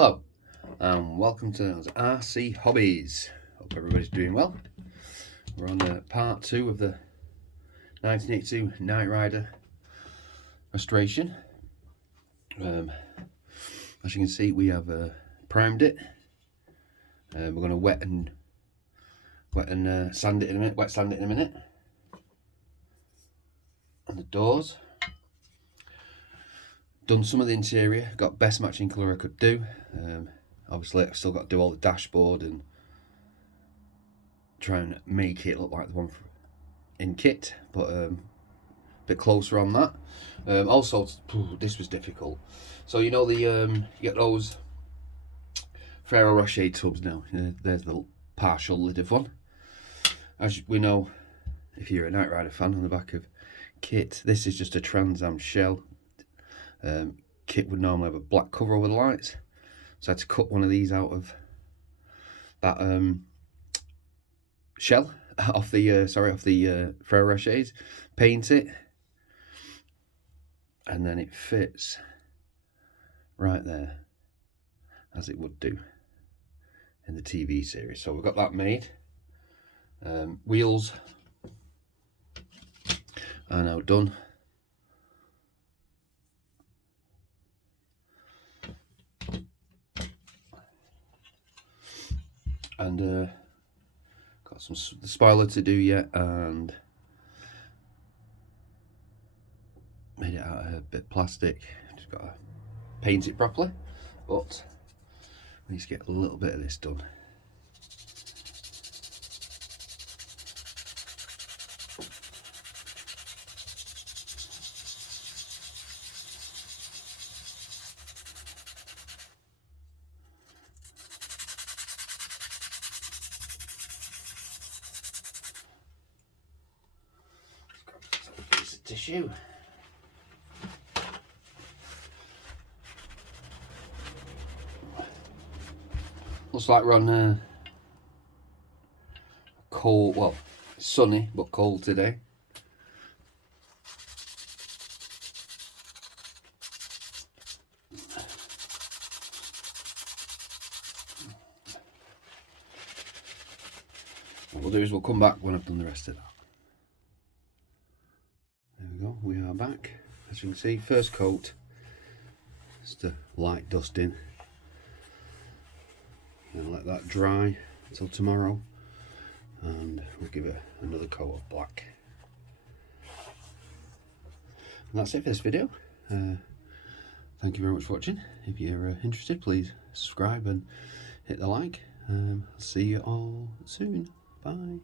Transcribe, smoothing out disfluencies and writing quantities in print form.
Hello and welcome to RC Hobbies. Hope everybody's doing well. We're on part 2 of the 1982 Knight Rider restoration. As you can see, we have primed it. We're going to wet and sand it in a minute. Wet sand it in a minute. And the doors. Done some of the interior. Got best matching colour I could do. Obviously, I've still got to do all the dashboard and try and make it look like the one in Kitt, but a bit closer on that. Also, this was difficult. So you know you get those Ferrero Rocher tubs now. There's the partial lid of one. As we know, if you're a Knight Rider fan, on the back of Kitt, this is just a Trans Am shell. Kitt would normally have a black cover over the lights, so I had to cut one of these out of that shell off the Ferrero Rochers, paint it, and then it fits right there as it would do in the TV series. So we've got that made. Wheels are now done. And got some the spoiler to do yet, and made it out of a bit of plastic. Just got to paint it properly, but we need to get a little bit of this done. Piece of tissue. Looks like we're on cold, well, sunny but cold today. What we'll do is we'll come back when I've done the rest of that. There we go, we are back. As you can see, first coat, just a light dusting, and let that dry until tomorrow, and we'll give it another coat of black. And that's it for this video. Thank you very much for watching. If you're interested, please subscribe and hit the like. I'll see you all soon. Bye.